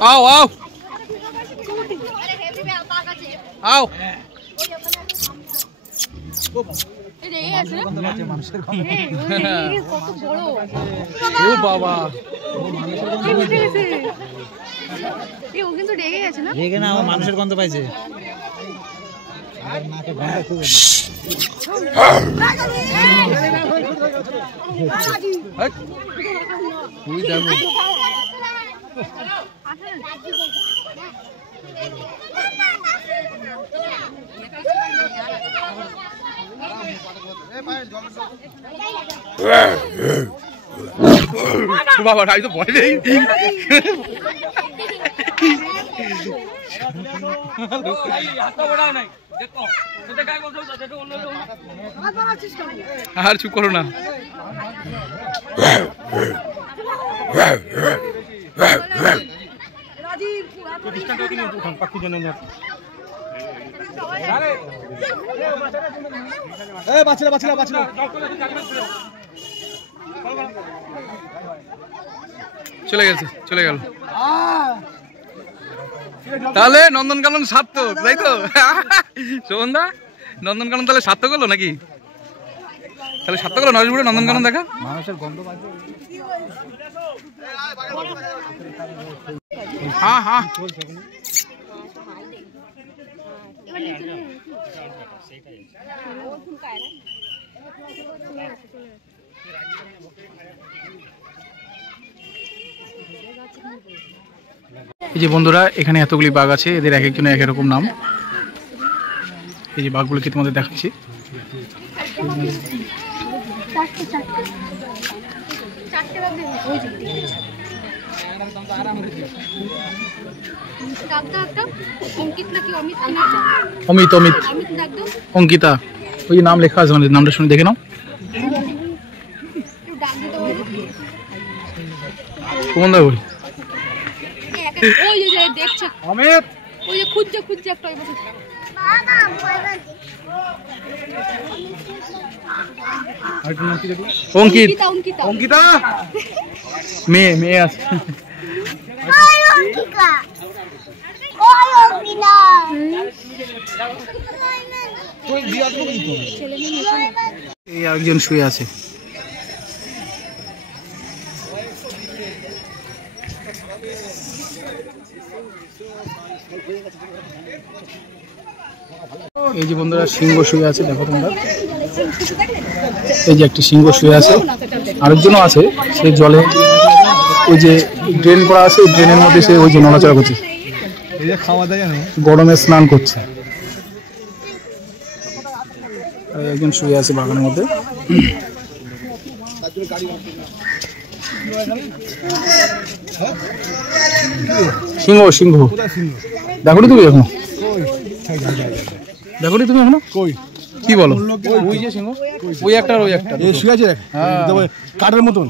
आओ आओ आओ बाबा মানুষের গন্ধ পাইছে বাবা তাই তো ভয় নেই আর চুপ করো না চলে গেছে চলে গেল তাহলে নন্দনকানন সার্থক তাই তো সোহনদা নন্দনকানন তাহলে সার্থক হলো নাকি তাহলে সার্থক হলো নরেশপুরে নন্দনকানন দেখা মানুষের গন্ধ হ্যাঁ হ্যাঁ এই যে বন্ধুরা এখানে এতগুলি বাঘ আছে এদের এক একজনের এক রকম নাম এই যে বাঘগুলোকে তোমাদের দেখাচ্ছি অমিত অমিত অঙ্কিতা ওই নাম লেখা আছে আমাদের নামটা শুনে দেখে নাও কোন দা বলি ওই যে দেখছ অমিত ওই যে খুঁজছে খুঁজছে একটা বসে অঙ্কিত অঙ্কিতা মেয়ে মেয়ে আছে এই একজন শুয়ে আছে এই যে বন্ধুরা সিংহ শুয়ে আছে দেখো তোমরা এই যে একটি সিংহ শুয়ে আছে আরেকজনও আছে সে জলে ওই যে ড্রেন করা আছে ড্রেনের মধ্যে সে ওই যে নড়াচড়া করছে গরমে স্নান করছে একজন শুয়ে আছে বাগানের মধ্যে সিংহ সিংহ দেখো তুমি এখন দেখো তুমি এখনো কি বলো ওই যে সিংহ ওই একটা শুয়ে আছে কাঠের মতন।